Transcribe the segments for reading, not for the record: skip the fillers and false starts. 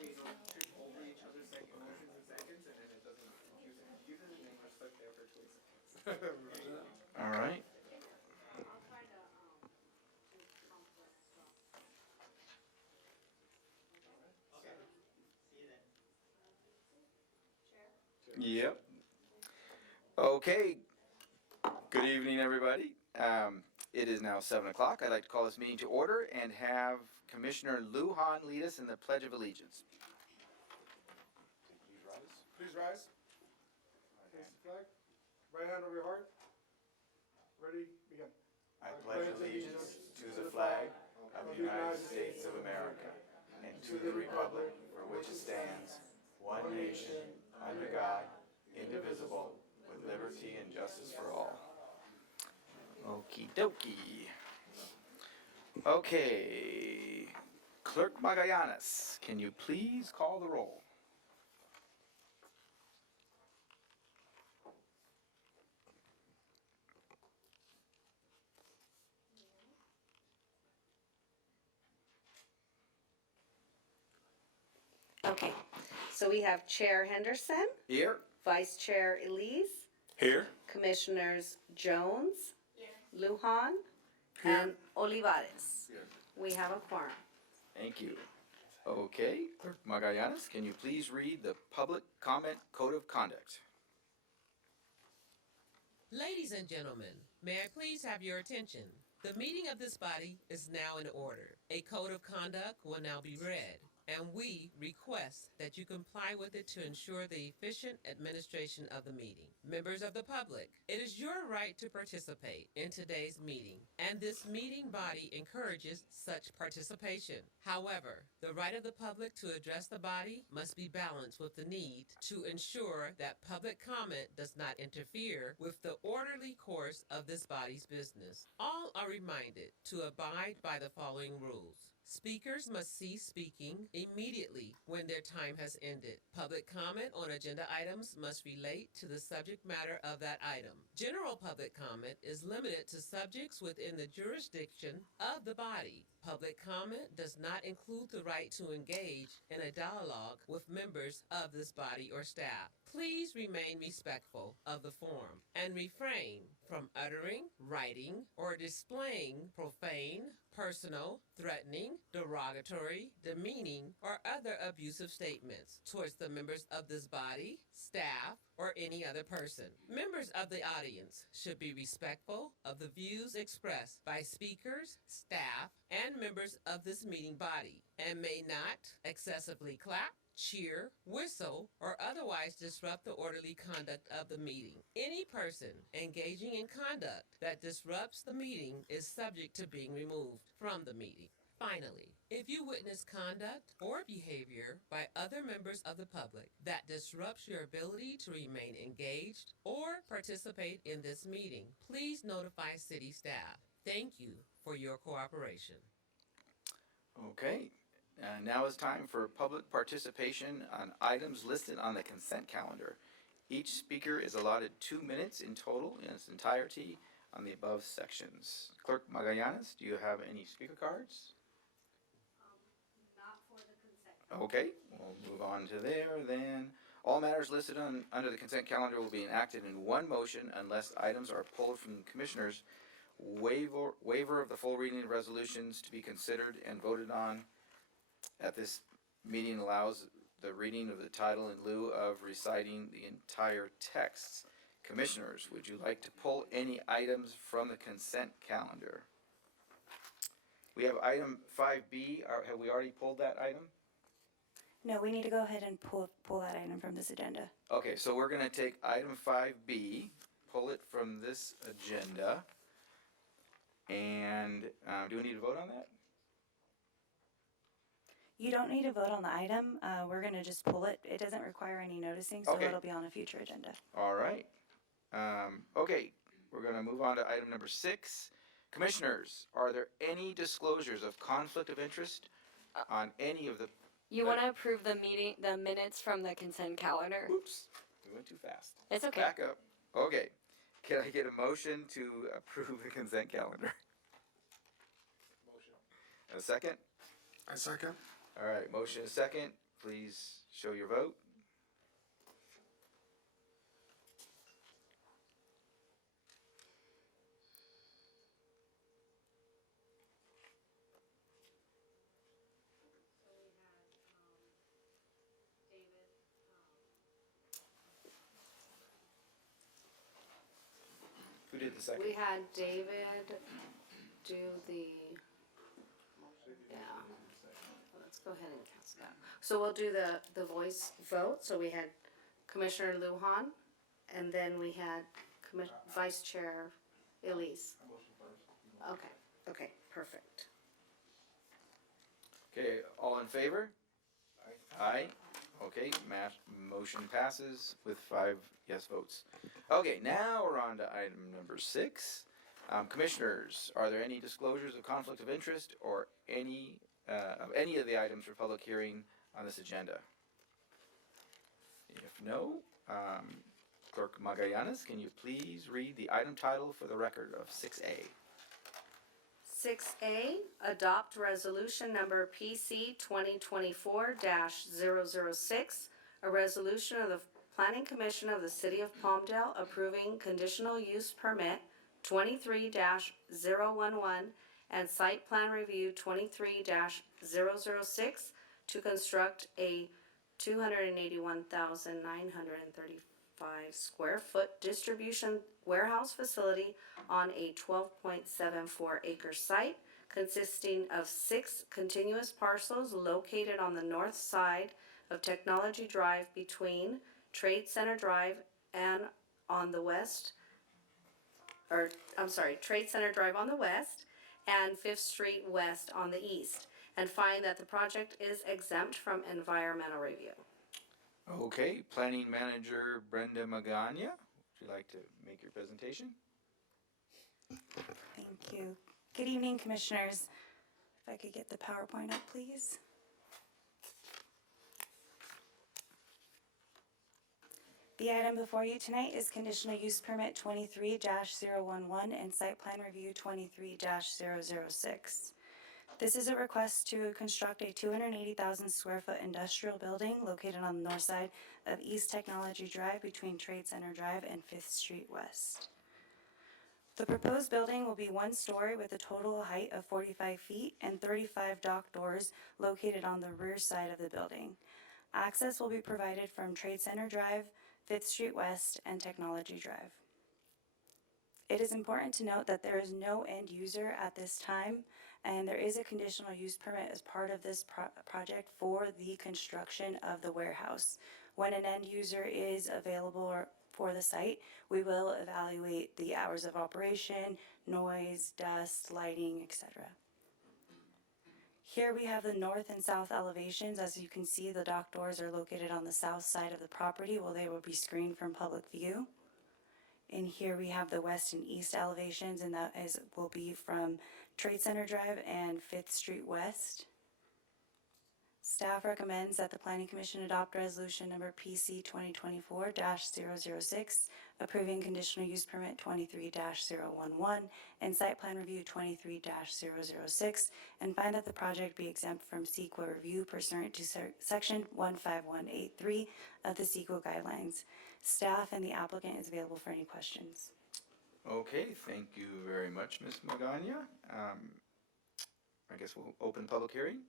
we don't trip over each other's second motions and seconds, and then it doesn't confuse it, and then we're stuck there for 20 seconds. All right. Yep. Okay. Good evening, everybody. It is now 7 o'clock. I'd like to call this meeting to order and have Commissioner Lujan lead us in the Pledge of Allegiance. Please rise. Please rise. Face the flag. Right hand over your heart. Ready? Begin. I pledge allegiance to the flag of the United States of America and to the republic for which it stands, one nation, under God, indivisible, with liberty and justice for all. Okie dokie. Okay. Clerk Magallanes, can you please call the roll? Okay, so we have Chair Henderson, Here. Vice Chair Elise, Here. Commissioners Jones, Lujan, and Olivares. We have a quorum. Thank you. Okay, Clerk Magallanes, can you please read the Public Comment Code of Conduct? Ladies and gentlemen, may I please have your attention? The meeting of this body is now in order. A code of conduct will now be read, and we request that you comply with it to ensure the efficient administration of the meeting. Members of the public, it is your right to participate in today's meeting, and this meeting body encourages such participation. However, the right of the public to address the body must be balanced with the need to ensure that public comment does not interfere with the orderly course of this body's business. All are reminded to abide by the following rules. Speakers must cease speaking immediately when their time has ended. Public comment on agenda items must relate to the subject matter of that item. General public comment is limited to subjects within the jurisdiction of the body. Public comment does not include the right to engage in a dialogue with members of this body or staff. Please remain respectful of the forum and refrain from uttering, writing, or displaying profane, personal, threatening, derogatory, demeaning, or other abusive statements towards the members of this body, staff, or any other person. Members of the audience should be respectful of the views expressed by speakers, staff, and members of this meeting body, and may not excessively clap, cheer, whistle, or otherwise disrupt the orderly conduct of the meeting. Any person engaging in conduct that disrupts the meeting is subject to being removed from the meeting. Finally, if you witness conduct or behavior by other members of the public that disrupts your ability to remain engaged or participate in this meeting, please notify city staff. Thank you for your cooperation. Okay. Now is time for public participation on items listed on the consent calendar. Each speaker is allotted 2 minutes in total in its entirety on the above sections. Clerk Magallanes, do you have any speaker cards? Not for the consent. Okay, we'll move on to there then. All matters listed under the consent calendar will be enacted in one motion unless items are pulled from the commissioners. Waiver of the full reading of resolutions to be considered and voted on at this meeting allows the reading of the title in lieu of reciting the entire text. Commissioners, would you like to pull any items from the consent calendar? We have item 5B. Have we already pulled that item? No, we need to go ahead and pull that item from this agenda. Okay, so we're going to take item 5B, pull it from this agenda, and do we need to vote on that? You don't need to vote on the item. We're going to just pull it. It doesn't require any noticing, so Okay. it'll be on a future agenda. All right. Okay, we're going to move on to item number 6. Commissioners, are there any disclosures of conflict of interest on any of the... You want to approve the minutes from the consent calendar? Oops, we went too fast. It's okay. Back up. Okay, can I get a motion to approve the consent calendar? Motion. A second? I second. All right, motion is second please show your vote. Who did the second? We had David do the, yeah, let's go ahead and cast that. So we'll do the voice vote, so we had Commissioner Lujan, and then we had Vice Chair Elise. Okay, perfect. Okay, all in favor? Aye. Okay, motion passes with 5 yes votes. Okay, now we're on to item number 6. Commissioners, are there any disclosures of conflict of interest or any of the items for public hearing on this agenda? If no, Clerk Magallanes, can you please read the item title for the record of 6A? 6A, adopt resolution number PC 2024-006, a resolution of the Planning Commission of the City of Palmdale approving conditional use permit 23-011 and site plan review 23-006 to construct a 281,935 square foot distribution warehouse facility on a 12.74 acre site consisting of 6 continuous parcels located on the north side of Technology Drive between Trade Center Drive and on the west, Trade Center Drive on the west and 5th Street West on the east, and find that the project is exempt from environmental review. Okay, Planning Manager Brenda Magana, would you like to make your presentation? Thank you. Good evening, Commissioners. If I could get the PowerPoint up, please. The item before you tonight is conditional use permit 23-011 and site plan review 23-006. This is a request to construct a 280,000 square foot industrial building located on the north side of East Technology Drive between Trade Center Drive and 5th Street West. The proposed building will be 1 story with a total height of 45 feet and 35 dock doors located on the rear side of the building. Access will be provided from Trade Center Drive, 5th Street West, and Technology Drive. It is important to note that there is no end user at this time, and there is a conditional use permit as part of this project for the construction of the warehouse. When an end user is available for the site, we will evaluate the hours of operation, noise, dust, lighting, etc. Here we have the north and south elevations. As you can see, the dock doors are located on the south side of the property, while they will be screened from public view. And here we have the west and east elevations, and that will be from Trade Center Drive and 5th Street West. Staff recommends that the Planning Commission adopt resolution number PC 2024-006, approving conditional use permit 23-011 and site plan review 23-006, and find that the project be exempt from CEQA review pursuant to section 15183 of the CEQA guidelines. Staff and the applicant is available for any questions. Okay, thank you very much, Ms. Magana. I guess we'll open the public hearing.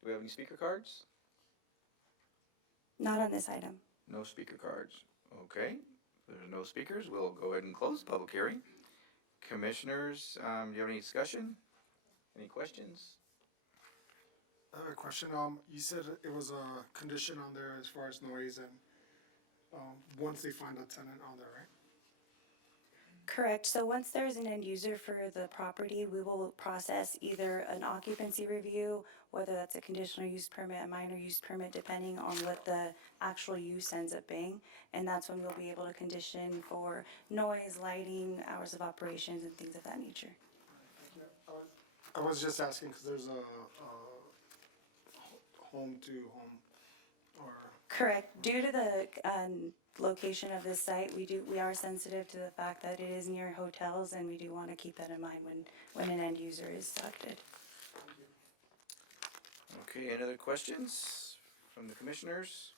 Do we have any speaker cards? Not on this item. No speaker cards. Okay, if there's no speakers, we'll go ahead and close the public hearing. Commissioners, do you have any discussion? Any questions? I have a question. You said it was a condition on there as far as noise and, once they find a tenant on there, right? Correct. So once there's an end user for the property, we will process either an occupancy review, whether that's a conditional use permit, a minor use permit, depending on what the actual use ends up being. And that's when we'll be able to condition for noise, lighting, hours of operations, and things of that nature. I was just asking because there's a home to home or. Correct. Due to the location of this site, we are sensitive to the fact that it is near hotels, and we do want to keep that in mind when an end user is selected. Okay, any other questions from the commissioners?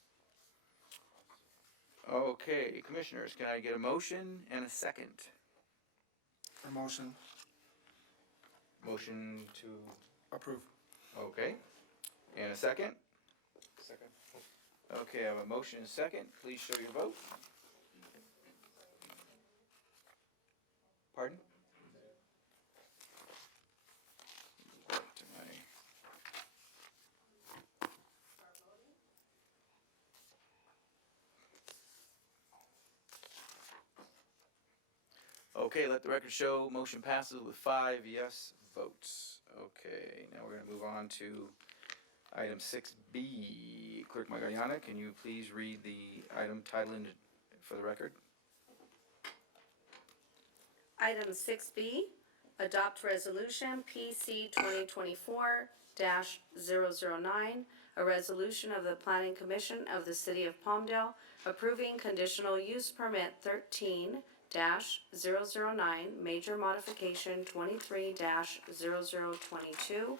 Okay, commissioners, can I get a motion and a second? A motion, Motion to, approve. okay, and a second? Second. Okay, I have a motion and a second, please show your vote. Pardon? Back to my- Okay, let the record show, motion passes with 5 yes votes. Okay, now we're gonna move on to item 6B. Clerk Magallana, can you please read the item title for the record? Item 6B, adopt resolution PC 2024-009, a resolution of the Planning Commission of the City of Palmdale approving conditional use permit 13-009, major modification 23-0022,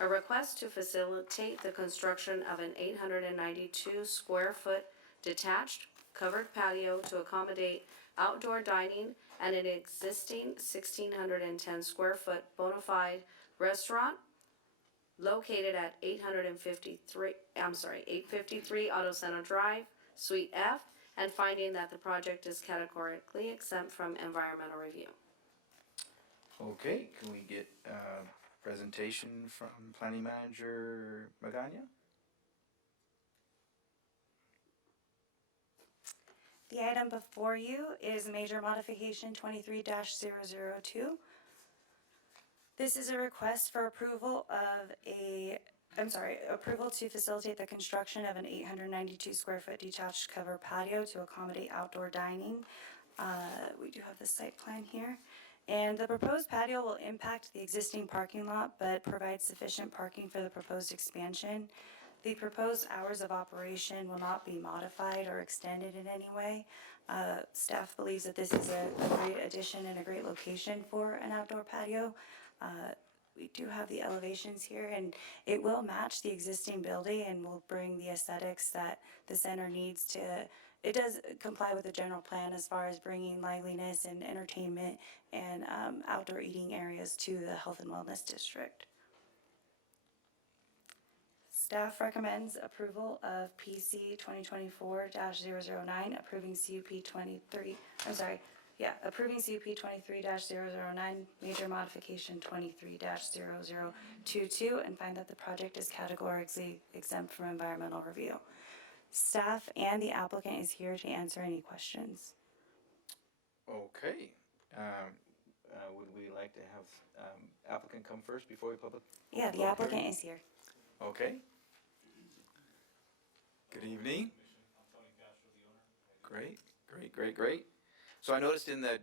a request to facilitate the construction of an 892 square foot detached covered patio to accommodate outdoor dining and an existing 1,610 square foot bona fide restaurant located at 853 Auto Center Drive, Suite F, and finding that the project is categorically exempt from environmental review. Okay, can we get a presentation from Planning Manager Magana? The item before you is major modification 23-002. This is a request for approval to facilitate the construction of an 892 square foot detached covered patio to accommodate outdoor dining. We do have the site plan here. And the proposed patio will impact the existing parking lot, but provide sufficient parking for the proposed expansion. The proposed hours of operation will not be modified or extended in any way. Staff believes that this is a great addition and a great location for an outdoor patio. We do have the elevations here, and it will match the existing building and will bring the aesthetics that the center needs to. It does comply with the general plan as far as bringing liveliness and entertainment and outdoor eating areas to the health and wellness district. Staff recommends approval of PC 2024-009, approving CUP 23-009, major modification 23-0022, and find that the project is categorically exempt from environmental review. Staff and the applicant is here to answer any questions. Okay, would we like to have applicant come first before we public? Yeah, the applicant is here. Okay. Good evening. Great. So I noticed in the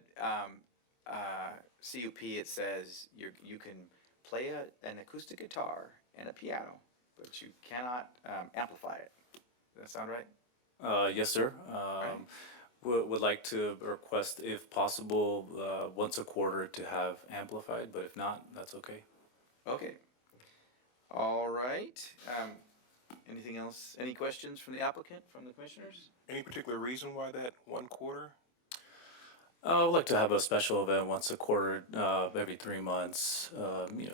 CUP it says you can play an acoustic guitar and a piano, but you cannot amplify it. Does that sound right? Yes, sir. Would like to request, if possible, once a quarter to have amplified, but if not, that's okay. Okay. All right. Anything else? Any questions from the applicant, from the commissioners? Any particular reason why that 1 quarter? I would like to have a special event once a quarter, every 3 months,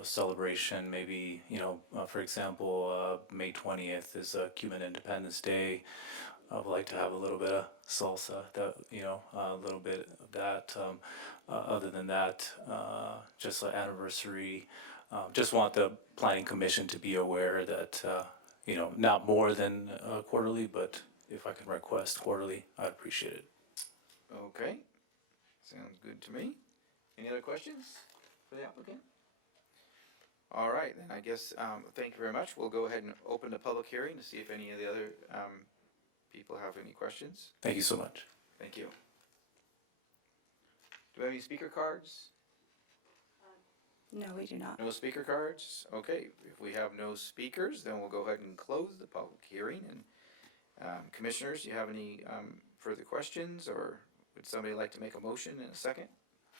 celebration, maybe, for example, May 20th is Cuban Independence Day. I would like to have a little bit of salsa, a little bit of that. Other than that, just an anniversary. Just want the Planning Commission to be aware that, not more than quarterly, but if I can request quarterly, I'd appreciate it. Okay. Sounds good to me. Any other questions for the applicant? All right, then I guess, thank you very much. We'll go ahead and open the public hearing to see if any of the other people have any questions. Thank you so much. Thank you. Do we have any speaker cards? No, we do not. No speaker cards? Okay, if we have no speakers, then we'll go ahead and close the public hearing. And commissioners, do you have any further questions, or would somebody like to make a motion in a second?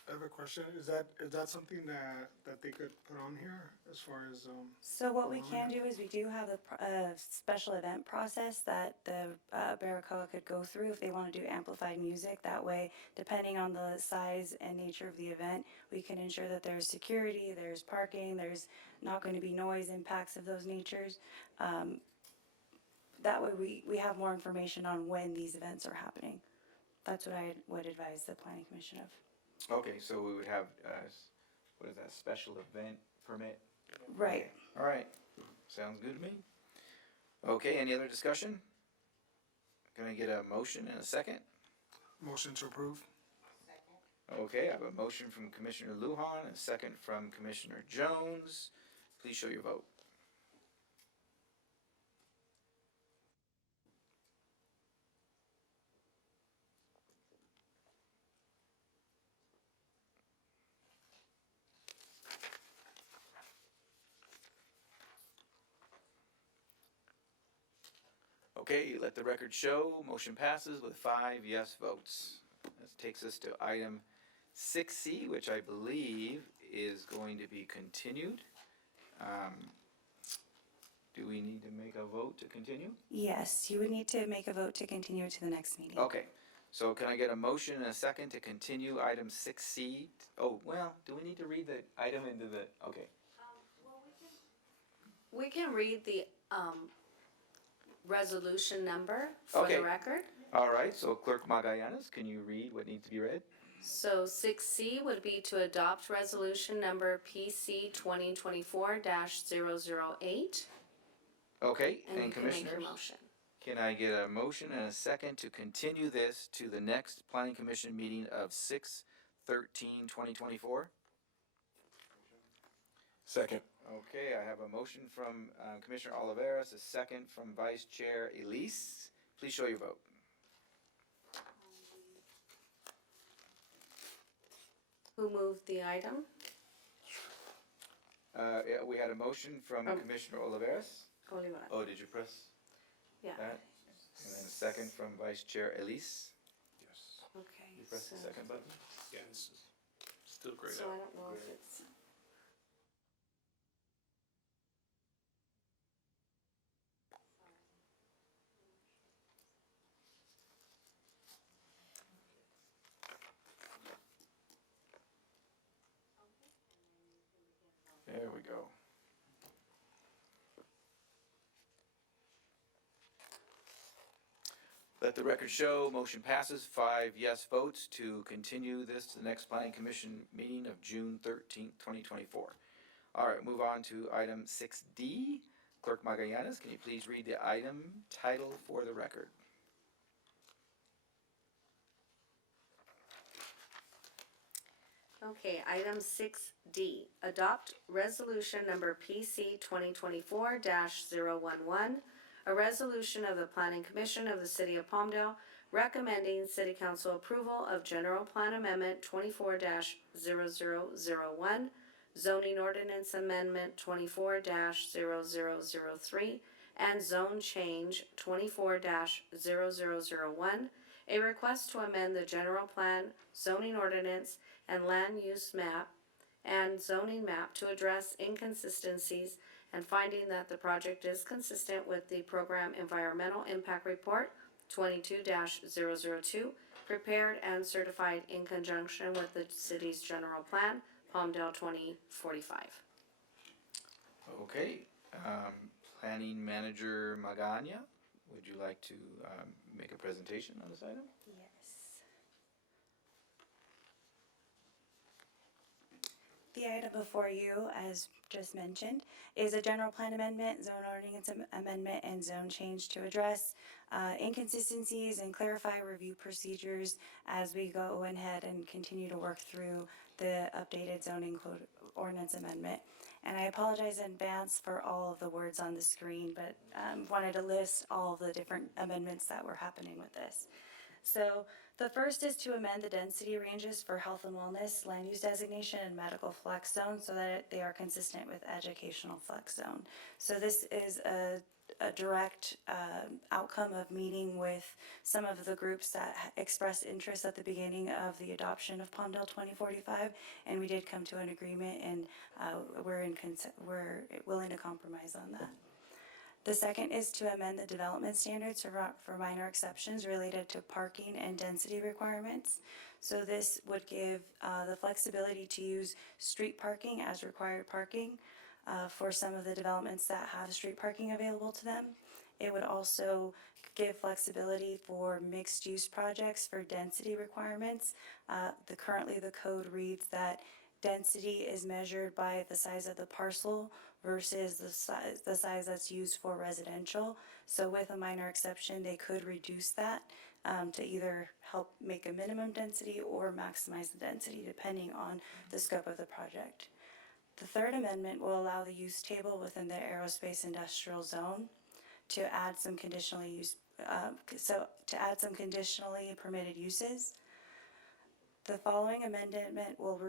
I have a question. Is that something that they could put on here as far as, So what we can do is we do have a special event process that the Baracoa could go through if they want to do amplified music. That way, depending on the size and nature of the event, we can ensure that there's security, there's parking, there's not going to be noise impacts of those natures. That way we have more information on when these events are happening. That's what I would advise the planning commission of. Okay, so we would have, what is that, special event permit? Right. Okay, all right, sounds good to me. Okay, any other discussion? Can I get a motion and a second? motion to approve? Okay, I have a motion from Commissioner Lujan and a second from Commissioner Jones. Please show your vote. Okay, let the record show, motion passes with 5 yes votes. This takes us to item 6C, which I believe is going to be continued. Do we need to make a vote to continue? Yes, you would need to make a vote to continue to the next meeting. Okay, so can I get a motion and a second to continue item 6C? Oh, well, do we need to read the item into the, okay. We can read the, resolution number for Okay. the record. All right, so Clerk Magallanes, can you read what needs to be read? So 6C would be to adopt resolution number PC 2024-008. Okay, And and you can make your commissioners? motion. Can I get a motion and a second to continue this to the next planning commission meeting of 6/13/2024? Second. Okay, I have a motion from Commissioner Oliveras, a second from Vice Chair Elise. Please show your vote. Who moved the item? Yeah, we had a motion from Oh. Commissioner Oliveras. Olivar. Oh, did you press Yeah. that? And then a second from Vice Chair Elise. Yes. Okay. You press the so- second button? Yeah, this is still great. So I don't know if it's. There we go. Let the record show, motion passes, 5 yes votes to continue this to the next planning commission meeting of June 13th, 2024. All right, move on to item 6D. Clerk Magallanes, can you please read the item title for the record? Okay, item 6D, adopt resolution number PC 2024-011, a resolution of the Planning Commission of the City of Palmdale recommending City Council approval of General Plan Amendment 24-0001, Zoning Ordinance Amendment 24-0003, and Zone Change 24-0001, a request to amend the General Plan, Zoning Ordinance, and Land Use Map and Zoning Map to address inconsistencies and finding that the project is consistent with the Program Environmental Impact Report 22-002, prepared and certified in conjunction with the city's general plan, Palmdale 2045. Okay, Planning Manager Magana, would you like to make a presentation on this item? Yes. The item before you, as just mentioned, is a general plan amendment, zone ordinance amendment, and zone change to address inconsistencies and clarify review procedures as we go ahead and continue to work through the updated zoning code ordinance amendment. And I apologize in advance for all of the words on the screen, but wanted to list all of the different amendments that were happening with this. So the first is to amend the density ranges for health and wellness, land use designation, and medical flex zone so that they are consistent with educational flex zone. So this is a direct outcome of meeting with some of the groups that expressed interest at the beginning of the adoption of Palmdale 2045, and we did come to an agreement, and we're willing to compromise on that. The second is to amend the development standards for minor exceptions related to parking and density requirements. So this would give the flexibility to use street parking as required parking for some of the developments that have street parking available to them. It would also give flexibility for mixed-use projects for density requirements. Currently the code reads that density is measured by the size of the parcel versus the size that's used for residential. So with a minor exception, they could reduce that to either help make a minimum density or maximize the density depending on the scope of the project. The third amendment will allow the use table within the aerospace industrial zone to add some conditionally permitted uses. The following amendment will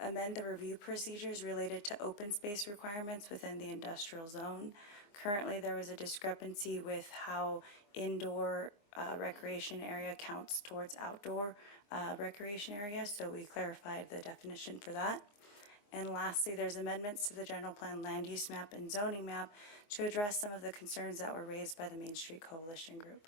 amend the review procedures related to open space requirements within the industrial zone. Currently, there was a discrepancy with how indoor recreation area counts towards outdoor recreation area, so we clarified the definition for that. And lastly, there's amendments to the general plan land use map and zoning map to address some of the concerns that were raised by the Main Street Coalition Group.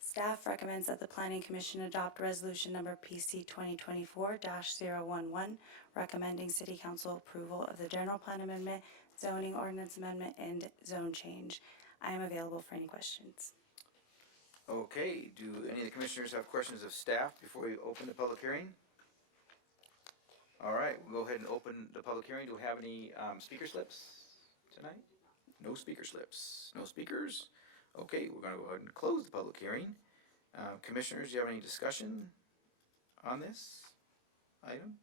Staff recommends that the Planning Commission adopt resolution number PC 2024-011, recommending City Council approval of the general plan amendment, zoning ordinance amendment, and zone change. I am available for any questions. Okay, do any of the commissioners have questions of staff before we open the public hearing? All right, we'll go ahead and open the public hearing. Do we have any speaker slips tonight? No speaker slips. No speakers? Okay, we're gonna go ahead and close the public hearing. Commissioners, do you have any discussion on this item?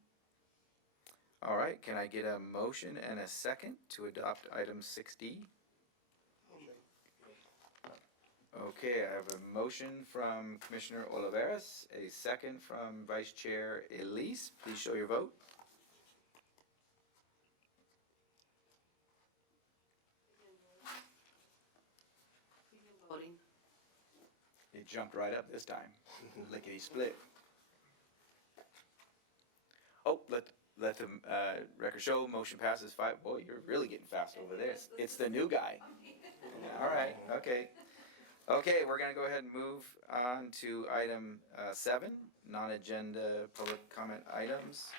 All right, can I get a motion and a second to adopt item 6D? Okay, I have a motion from Commissioner Oliveras, a second from Vice Chair Elise. Please show your vote. Voting. It jumped right up this time. Lickety split. Oh, let the record show, motion passes 5. Boy, you're really getting fast over there. It's the new guy. All right, okay. Okay, we're gonna go ahead and move on to item 7, non-agenda public comment items.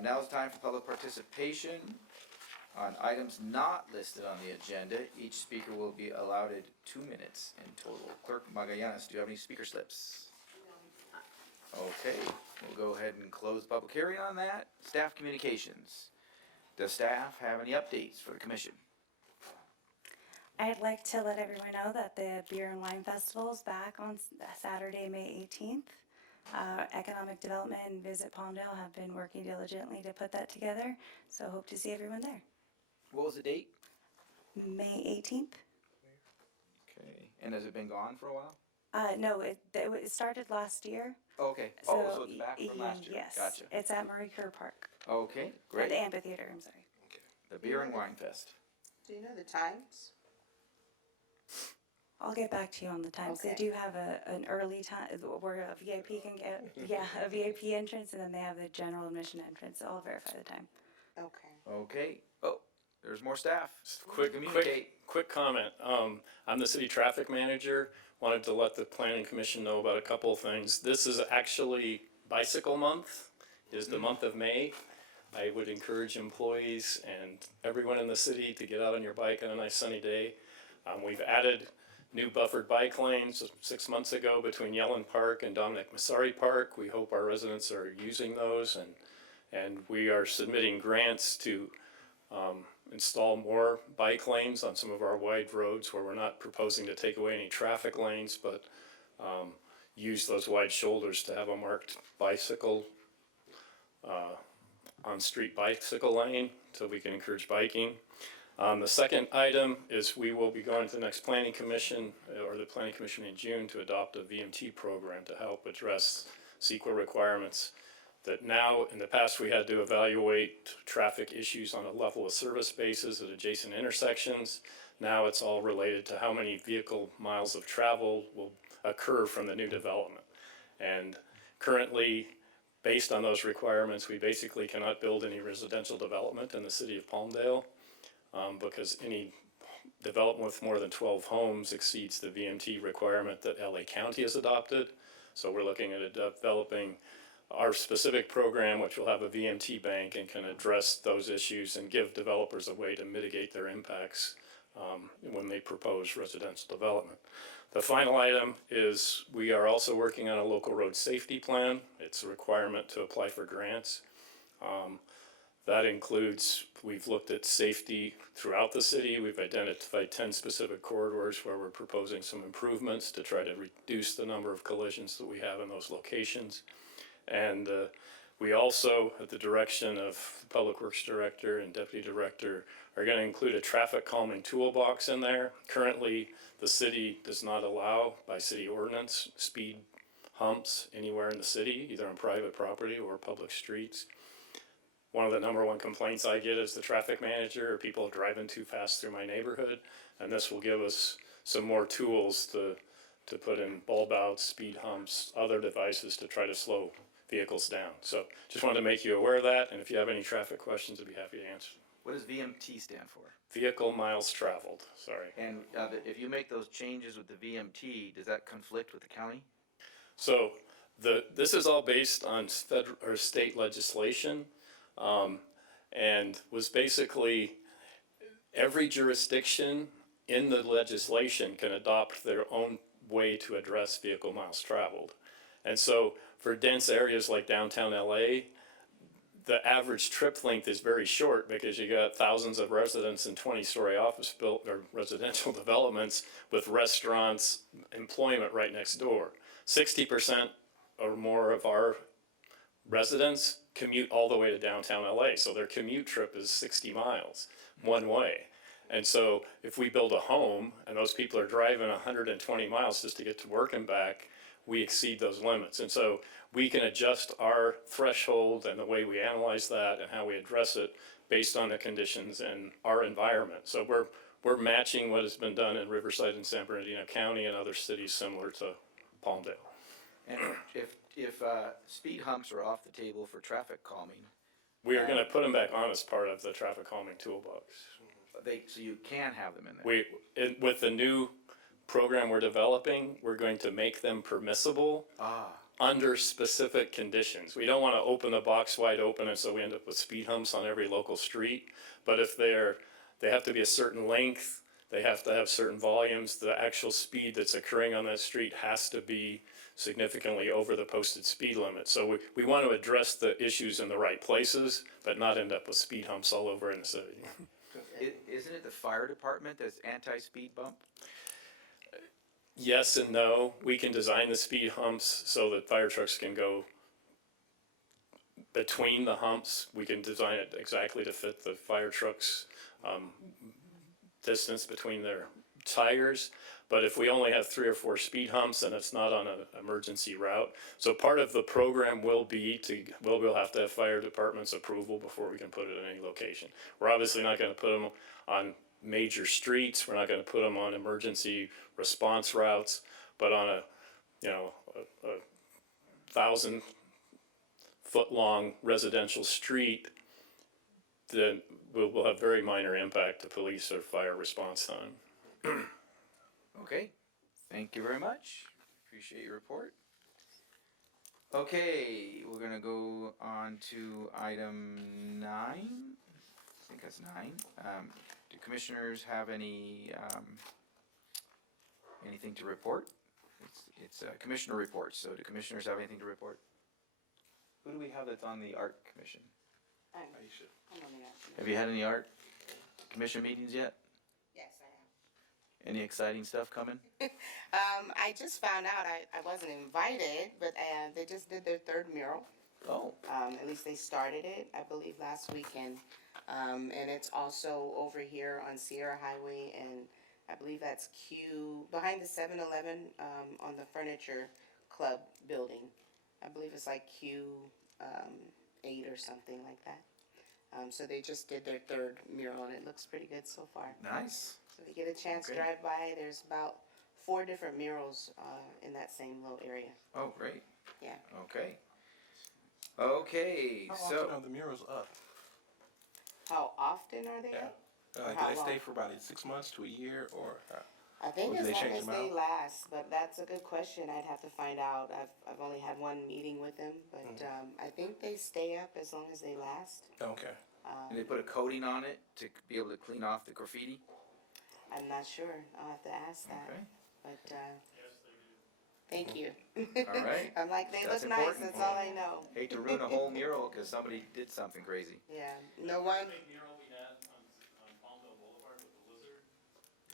Now is time for public participation on items not listed on the agenda. Each speaker will be allotted 2 minutes in total. Clerk Magallanes, do you have any speaker slips? Okay, we'll go ahead and close the public hearing on that. Staff communications. Does staff have any updates for the commission? I'd like to let everyone know that the Beer and Wine Festival is back on Saturday, May 18th. Economic Development and Visit Palmdale have been working diligently to put that together, so hope to see everyone there. What was the date? May 18th? Okay, and has it been gone for a while? No, it started last year. Oh, okay, so it's back from last year. Yes, Gotcha. it's at Murray Kerr Park. Okay, At great. the amphitheater, I'm sorry. The Beer and Wine Fest. Do you know the times? I'll get back to you on the times. They Okay. do have an early time where a VIP can get, a VIP entrance, and then they have the general admission entrance. So I'll verify the time. Okay. Okay, oh, there's more staff. Just quick Communicate. comment. I'm the city traffic manager. Wanted to let the planning commission know about a couple of things. This is actually bicycle month, is the month of May. I would encourage employees and everyone in the city to get out on your bike on a nice sunny day. We've added new buffered bike lanes 6 months ago between Yellen Park and Dominic Massari Park. We hope our residents are using those, and we are submitting grants to install more bike lanes on some of our wide roads where we're not proposing to take away any traffic lanes, but use those wide shoulders to have a marked bicycle on-street bicycle lane so we can encourage biking. The second item is we will be going to the next planning commission, or the planning commission in June, to adopt a VMT program to help address CEQA requirements that now, in the past, we had to evaluate traffic issues on a level of service basis at adjacent intersections. Now it's all related to how many vehicle miles of travel will occur from the new development. And currently, based on those requirements, we basically cannot build any residential development in the city of Palmdale, because any development with more than 12 homes exceeds the VMT requirement that LA County has adopted. So we're looking at developing our specific program, which will have a VMT bank and can address those issues and give developers a way to mitigate their impacts when they propose residential development. The final item is we are also working on a local road safety plan. It's a requirement to apply for grants. That includes, we've looked at safety throughout the city. We've identified 10 specific corridors where we're proposing some improvements to try to reduce the number of collisions that we have in those locations. And we also, at the direction of the Public Works Director and Deputy Director, are going to include a traffic calming toolbox in there. Currently, the city does not allow, by city ordinance, speed humps anywhere in the city, either on private property or public streets. One of the number one complaints I get as the traffic manager are people driving too fast through my neighborhood, and this will give us some more tools to put in bulb outs, speed humps, other devices to try to slow vehicles down. So just wanted to make you aware of that, and if you have any traffic questions, I'd be happy to answer. What does VMT stand for? Vehicle miles traveled, sorry. And if you make those changes with the VMT, does that conflict with the county? So this is all based on federal or state legislation, and was basically every jurisdiction in the legislation can adopt their own way to address vehicle miles traveled. And so for dense areas like downtown LA, the average trip length is very short because you got thousands of residents in 20-story office built or residential developments with restaurants, employment right next door. 60% or more of our residents commute all the way to downtown LA, so their commute trip is 60 miles one way. And so if we build a home and those people are driving 120 miles just to get to work and back, we exceed those limits. And so we can adjust our threshold and the way we analyze that and how we address it based on the conditions in our environment. So we're matching what has been done in Riverside and San Bernardino County and other cities similar to Palmdale. And if speed humps are off the table for traffic calming, We are gonna put them back on as part of the traffic calming toolbox. so you can have them in there. With the new program we're developing, we're going to make them permissible under specific conditions. We don't wanna open the box wide open and so we end up with speed humps on every local street. But if they have to be a certain length, they have to have certain volumes, the actual speed that's occurring on that street has to be significantly over the posted speed limit. So we want to address the issues in the right places, but not end up with speed humps all over in the city. Isn't it the fire department that's anti-speed bump? Yes and no. We can design the speed humps so that fire trucks can go between the humps. We can design it exactly to fit the fire trucks' distance between their tires. But if we only have 3 or 4 speed humps and it's not on an emergency route, so part of the program will be we'll have to have fire department's approval before we can put it in any location. We're obviously not going to put them on major streets. We're not going to put them on emergency response routes, but on a 1,000-foot-long residential street, then we'll have very minor impact to police or fire response time. Okay, thank you very much. Appreciate your report. Okay, we're gonna go on to item 9. I think that's 9. Do commissioners have anything to report? It's commissioner reports, so do commissioners have anything to report? Who do we have that's on the art commission? I'm on the action. Have you had any art commission meetings yet? Yes, I Any exciting stuff coming? have. I just found out I wasn't invited, but they just did their 3rd mural. Oh, At least they started it, I believe, last week, and And it's also over here on Sierra Highway, and I believe that's behind the 7-Eleven, on the Furniture Club building. I believe it's like Q8 or something like that. So they just did their third mural, and it looks pretty good so far. Nice. So if you get a chance to Okay. drive by, there's about 4 different murals in that same little area. Oh, great. Yeah. Okay. Okay, How so, often are the murals up? How often are they Yeah. up? Do How they stay long? for about 6 months to a year, or? I think Or do as they long change as them they out? last, but that's a good question. I'd have to find out. I've only had one meeting with them, but I think they stay up as long as they last. Okay. and they put a coating on it to be able to clean off the graffiti? I'm not sure. I'll have to ask that. Okay. But thank you. All right. I'm like, they That's look nice. important. That's all I know. Hate to ruin a whole mural because somebody did something crazy. Yeah. No one. Big mural we had on Palmdale Boulevard with the lizard,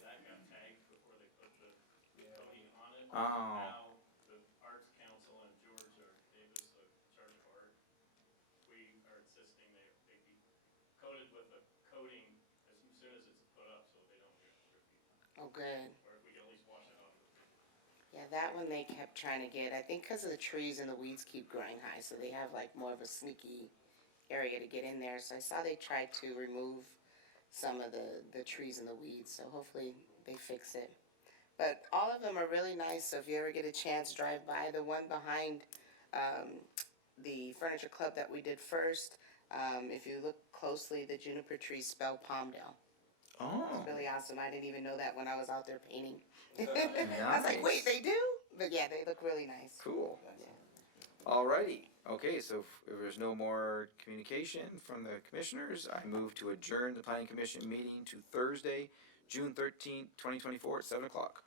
that got tagged before they put the coating on it. Oh. Now, the Arts Council and George Davis, in charge of art, we are insisting they be coated with a coating as soon as it's put up, so they don't get graffiti. Oh, good. Or if we can at least wash it off the Yeah, that one they kept trying to get. I think because of the trees and the weeds keep growing high, so they have like more of a sneaky area to get in there. So I saw they tried to remove some of the trees and the weeds. So hopefully they fix it. But all of them are really nice. So if you ever get a chance, drive by. The one behind the furniture club that we did first, if you look closely, the juniper trees spell Palmdale. Oh. It's really awesome. I didn't even know that when I was out there painting. I was like, wait, they do? But yeah, they look really nice. Cool. Alrighty. Okay, so if there's no more communication from the commissioners, I move to adjourn the planning commission meeting to Thursday, June 13th, 2024 at 7 o'clock.